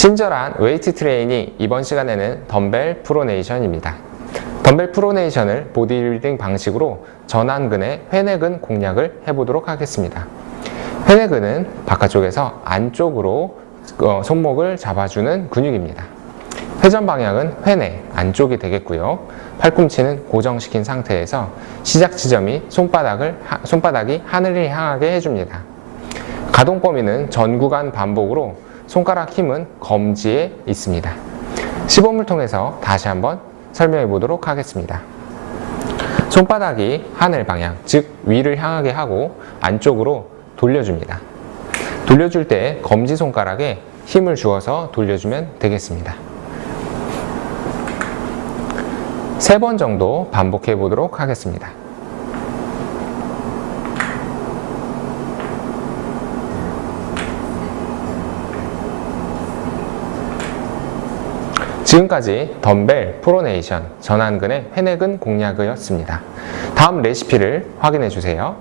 친절한 웨이트 트레이닝 이번 시간에는 덤벨 프로네이션입니다. 덤벨 프로네이션을 보디빌딩 방식으로 전완근의 회내근 공략을 해보도록 하겠습니다. 회내근은 바깥쪽에서 안쪽으로 어, 손목을 잡아주는 근육입니다. 회전 방향은 회내 안쪽이 되겠고요. 팔꿈치는 고정시킨 상태에서 시작 지점이 손바닥을 하- 손바닥이 하늘을 향하게 해줍니다. 가동 범위는 전 구간 반복으로 손가락 힘은 검지에 있습니다. 시범을 통해서 다시 한번 설명해 보도록 하겠습니다. 손바닥이 하늘 방향, 즉 위를 향하게 하고 안쪽으로 돌려줍니다. 돌려줄 때 검지 손가락에 힘을 주어서 돌려주면 되겠습니다. 세 번 정도 반복해 보도록 하겠습니다. 지금까지 덤벨 프로네이션 전완근의 회내근 공략이었습니다. 다음 레시피를 확인해 주세요.